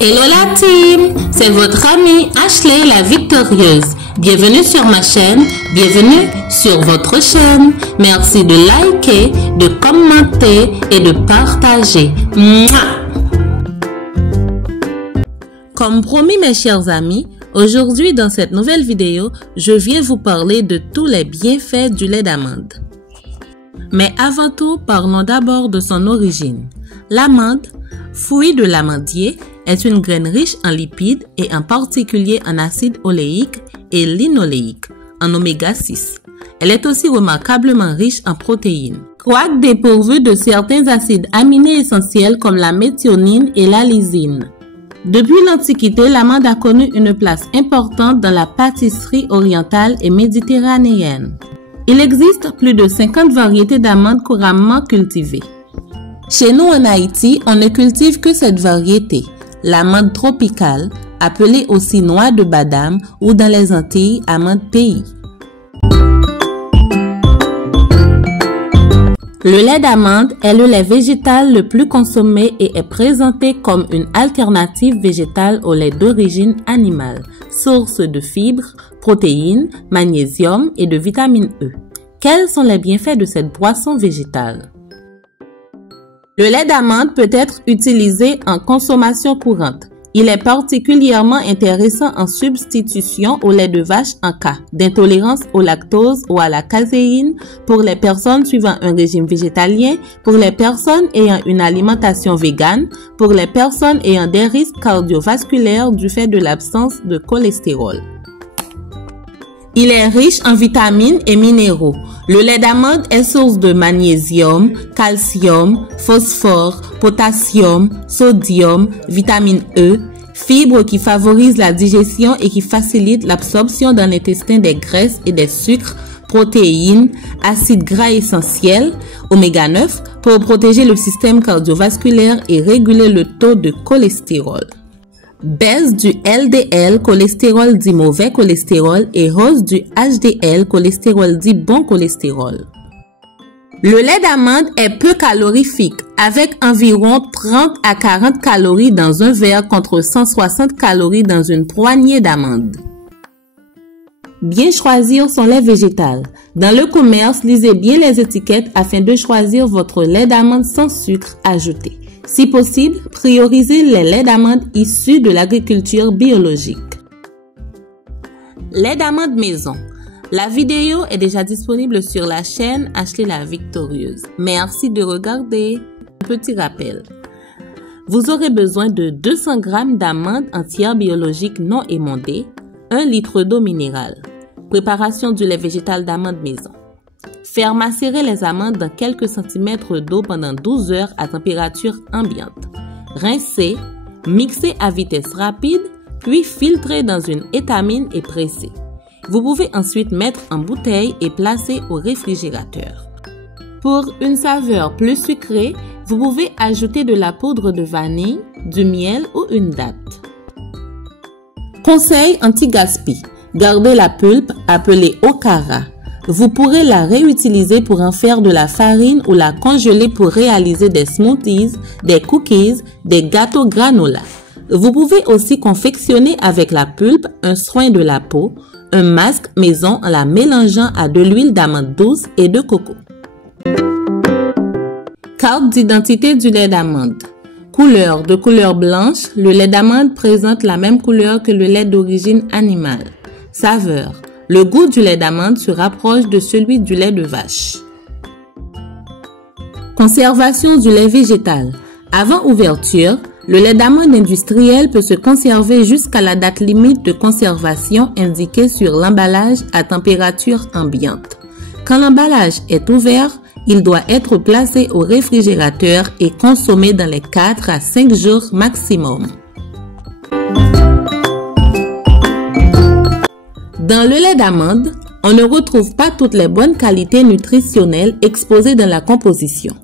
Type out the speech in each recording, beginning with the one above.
Hello la team, c'est votre amie Ashley la victorieuse. Bienvenue sur ma chaîne, bienvenue sur votre chaîne. Merci de liker, de commenter et de partager. Mouah! Comme promis mes chers amis, aujourd'hui dans cette nouvelle vidéo, je viens vous parler de tous les bienfaits du lait d'amande. Mais avant tout, parlons d'abord de son origine. L'amande, fruit de l'amandier, est une graine riche en lipides et en particulier en acide oléique et linoléique, en oméga 6. Elle est aussi remarquablement riche en protéines. Quoique dépourvue de certains acides aminés essentiels comme la méthionine et la lysine. Depuis l'Antiquité, l'amande a connu une place importante dans la pâtisserie orientale et méditerranéenne. Il existe plus de 50 variétés d'amandes couramment cultivées. Chez nous en Haïti, on ne cultive que cette variété, l'amande tropicale, appelée aussi noix de badam ou dans les Antilles, amande pays. Le lait d'amande est le lait végétal le plus consommé et est présenté comme une alternative végétale au lait d'origine animale, source de fibres, protéines, magnésium et de vitamine E. Quels sont les bienfaits de cette boisson végétale? Le lait d'amande peut être utilisé en consommation courante. Il est particulièrement intéressant en substitution au lait de vache en cas d'intolérance au lactose ou à la caséine pour les personnes suivant un régime végétalien, pour les personnes ayant une alimentation végane, pour les personnes ayant des risques cardiovasculaires du fait de l'absence de cholestérol. Il est riche en vitamines et minéraux. Le lait d'amande est source de magnésium, calcium, phosphore, potassium, sodium, vitamine E, fibres qui favorisent la digestion et qui facilitent l'absorption dans l'intestin des graisses et des sucres, protéines, acides gras essentiels, oméga 9, pour protéger le système cardiovasculaire et réguler le taux de cholestérol. Baisse du LDL, cholestérol dit mauvais cholestérol, et hausse du HDL, cholestérol dit bon cholestérol. Le lait d'amande est peu calorifique, avec environ 30 à 40 calories dans un verre contre 160 calories dans une poignée d'amandes. Bien choisir son lait végétal. Dans le commerce, lisez bien les étiquettes afin de choisir votre lait d'amande sans sucre ajouté. Si possible, priorisez les laits d'amande issus de l'agriculture biologique. Lait d'amande maison. La vidéo est déjà disponible sur la chaîne Ashley la victorieuse. Merci de regarder. Petit rappel. Vous aurez besoin de 200 g d'amandes entières biologiques non émondées, 1 litre d'eau minérale. Préparation du lait végétal d'amande maison. Faire macérer les amandes dans quelques centimètres d'eau pendant 12 heures à température ambiante. Rincer, mixer à vitesse rapide, puis filtrer dans une étamine et presser. Vous pouvez ensuite mettre en bouteille et placer au réfrigérateur. Pour une saveur plus sucrée, vous pouvez ajouter de la poudre de vanille, du miel ou une date. Conseil anti-gaspi. Gardez la pulpe appelée okara. Vous pourrez la réutiliser pour en faire de la farine ou la congeler pour réaliser des smoothies, des cookies, des gâteaux granola. Vous pouvez aussi confectionner avec la pulpe un soin de la peau, un masque maison en la mélangeant à de l'huile d'amande douce et de coco. Carte d'identité du lait d'amande. Couleur. De couleur blanche, le lait d'amande présente la même couleur que le lait d'origine animale. Saveur. Le goût du lait d'amande se rapproche de celui du lait de vache. Conservation du lait végétal. Avant ouverture, le lait d'amande industriel peut se conserver jusqu'à la date limite de conservation indiquée sur l'emballage à température ambiante. Quand l'emballage est ouvert, il doit être placé au réfrigérateur et consommé dans les 4 à 5 jours maximum. Dans le lait d'amande, on ne retrouve pas toutes les bonnes qualités nutritionnelles exposées dans la composition.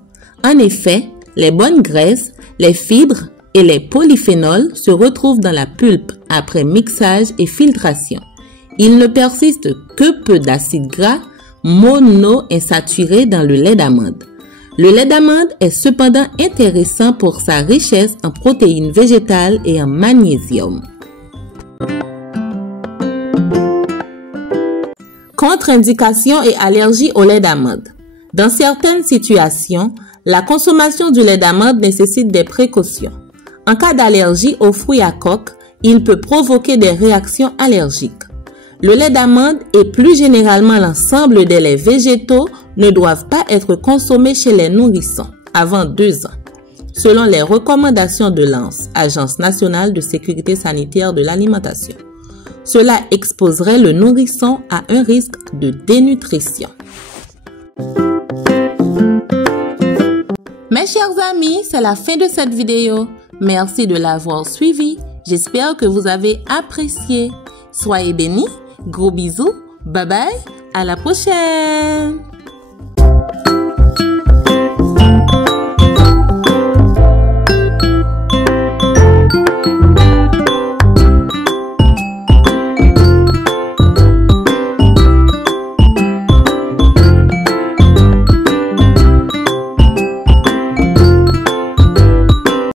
En effet, les bonnes graisses, les fibres et les polyphénols se retrouvent dans la pulpe après mixage et filtration. Il ne persiste que peu d'acides gras monoinsaturés dans le lait d'amande. Le lait d'amande est cependant intéressant pour sa richesse en protéines végétales et en magnésium. Contre-indications et allergies au lait d'amande. Dans certaines situations, la consommation du lait d'amande nécessite des précautions. En cas d'allergie aux fruits à coque, il peut provoquer des réactions allergiques. Le lait d'amande et plus généralement l'ensemble des laits végétaux ne doivent pas être consommés chez les nourrissons avant 2 ans, selon les recommandations de l'ANSE, Agence nationale de sécurité sanitaire de l'alimentation. Cela exposerait le nourrisson à un risque de dénutrition. Mes chers amis, c'est la fin de cette vidéo. Merci de l'avoir suivi. J'espère que vous avez apprécié. Soyez bénis. Gros bisous. Bye bye. À la prochaine.